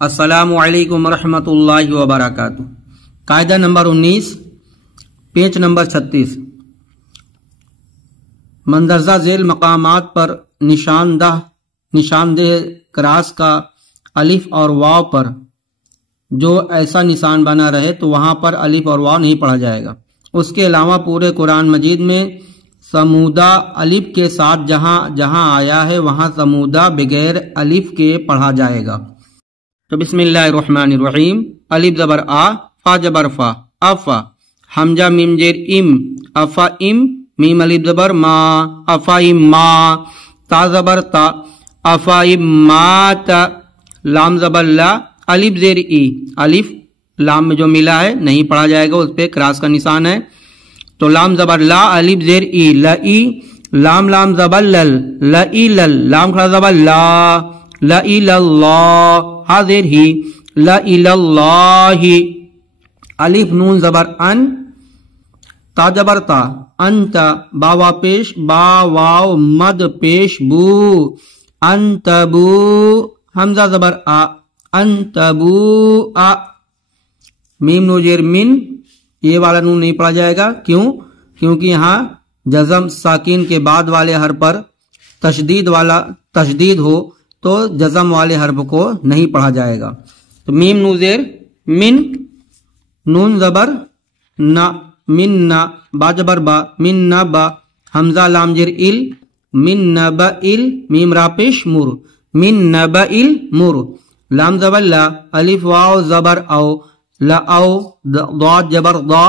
السلام علیکم ورحمۃ اللہ وبرکاتہ۔ قاعدہ نمبر 19، پیج نمبر 36۔ مندرجہ ذیل مقامات پر نشاندہ کراس کا الف اور واو پر جو ایسا نشان بنا رہے تو وہاں پر الف اور واو نہیں پڑھا جائے گا۔ اس کے علاوہ پورے قرآن مجید میں سمودہ الف کے ساتھ جہاں جہاں آیا ہے وہاں سمودہ بغیر الف کے پڑھا جائے گا۔ تو بسم اللہ الرحمن الرحیم۔ الف زبر آ، فا زبر فا، افا، حمزہ میم زیر ام، افا ام، میم الف زبر ما، افا ام ما، تا زبر تا، افا ام ما تا، لام زبر لا، الف زیر ای، الف لام میں جو ملا ہے نہیں پڑھا جائے گا، اس پہ کراس کا نشان ہے۔ تو لام زبر لا، الف زیر ای، لائی، لام لام زبر لل، لائی لل، لام کھڑا زبر لا، لا الہ اللہ، حاضر ہی، لا الہ اللہ، الف نون زبر ان، تا زبر تا، انت، باوا پیش، با واو مد پیش، بو، انت بو، حمزہ زبر آ، انت بو آ، میم نون زیر من، یہ والا نون نہیں پڑھا جائے گا، کیوں؟ کیونکہ یہاں جزم ساکین کے بعد والے حرف پر تشدید ہو تو جزم والے حرف کو نہیں پڑھا جائے گا۔ تو میم نون زیر من، نون زبر نا، من نا، با زبر با، من نا با، حمزہ لام زیر ال، من نبا ال، میم را پیش مر، من نبا ال مر، لام زبر لا، الف واو زبر او، لا او، ضاد زبر ضا،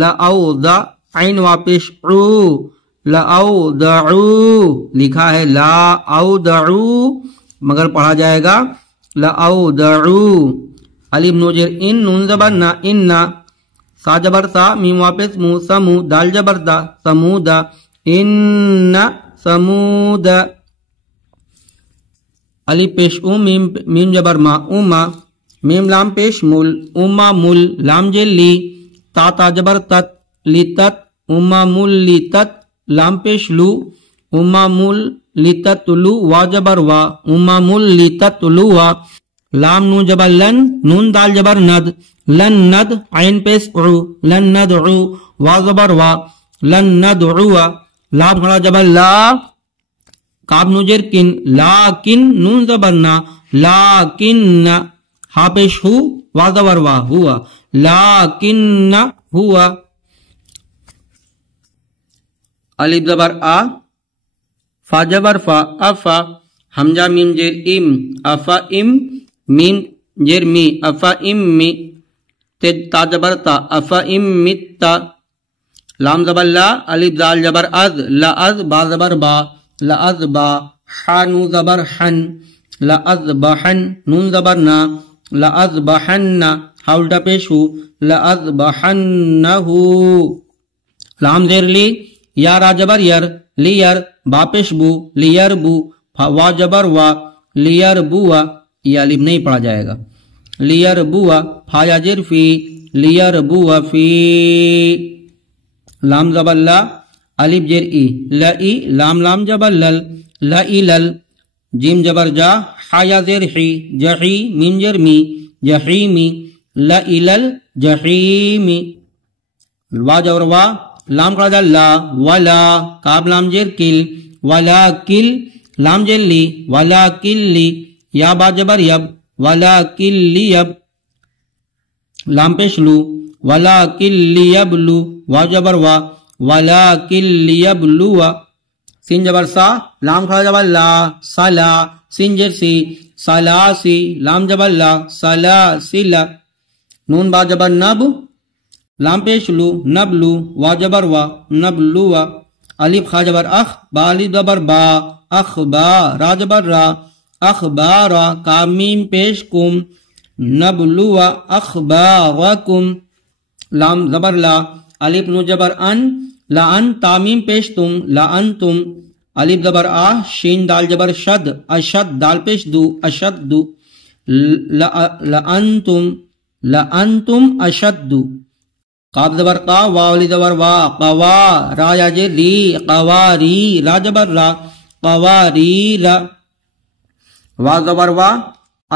لا او ضا، عین واپش عو، لا او دعو، لکھا ہے لا او دعو مگر پڑھا جائے گا لا او دعو، الف نون زیر ان، نون زبر نا، اننا، سا زبر سا، میم واپس مو، سمو، دال زبر دا، سمودا، ان سمودا، الف پیش او، میم زبر ما، اما، میم لام پیش مل، اما مل، لام زیر لی، تا زبر تت، لتت، اما مل لتت، لام پیش لو، اما مل لتتلو، وا زبر وا، اما مل لتتلوا، لام نون زبر لن، نون دال زبر ند، لن ند، عین پیش عو، لن ندعو، وا زبر وا، لن ندعو، لام کھڑا زبر لا، کاف نون زیر کن، لاکن، نون زبر نا، لاکن، ہا پیش ہو، وا زبر وا، ہوا، لاکن ہوا، الف زبر آ، فا زبر فا، افا، حمزہ میم زیر ام، افا ام، میم زیر می، افا ام می، تا زبر تا، افا ام متا، لام زبر لا، الف دال زبر از، لا از، با زبر با، لا از با، حا نون زبر حن، لا از بحن، نون زبر نا، لا از بحن، ہا الٹا پیش ہو، لا از بحنہو، لام زیر لی، یا را زبر یر، لیر، با پیش بو، لیر بو، وا زبر وا، لیر بوا، یہ الف نہیں پڑھا جائے گا، لیر بوا، فا یا زیر فی، لیر بوا فی، لام زبر لا، الف زیر ای، لائی، لام لام زبر لل، لائی لل، جیم زبر جا، حا یا زیر حی، جحی، میم زیر می، جحیمی، لائی لل جحیمی، وا زبر وا، لام کھڑا لا، ولا، کاف لام زیر کل، ولا کل، لام زیر لی، ولا کل لی، یا با زبر یب، ولا کل لیب، لام پیش لو، ولا کل لیب لو، وا زبر وا، ولا کل لیب لو، سین زبر سا، لام کھڑا زبر لا، سلا، سین زیر سی، سلاسی، لام زبر لا، سلاسلا، نون با زبر نب، لام پیش لو، نبلو، وا زبر وا، نبلوا، الف خا زبر اخ، با الف زبر با، اخبا، را زبر را، اخبارا، کاف میم پیش کم، نبلوا اخبارکم، لام زبر لا، الف نون زبر ان، لا ان، تا میم پیش تم، لا انتم، الف زبر آ، شین دال زبر شد، اشد، دال پیش دو، اشد، لانتم اشد، قاف زبر قا، واو لی زبر وا، قوا، را یا زیر ری، قواری، را زبر را، قواری را، وا زبر وا،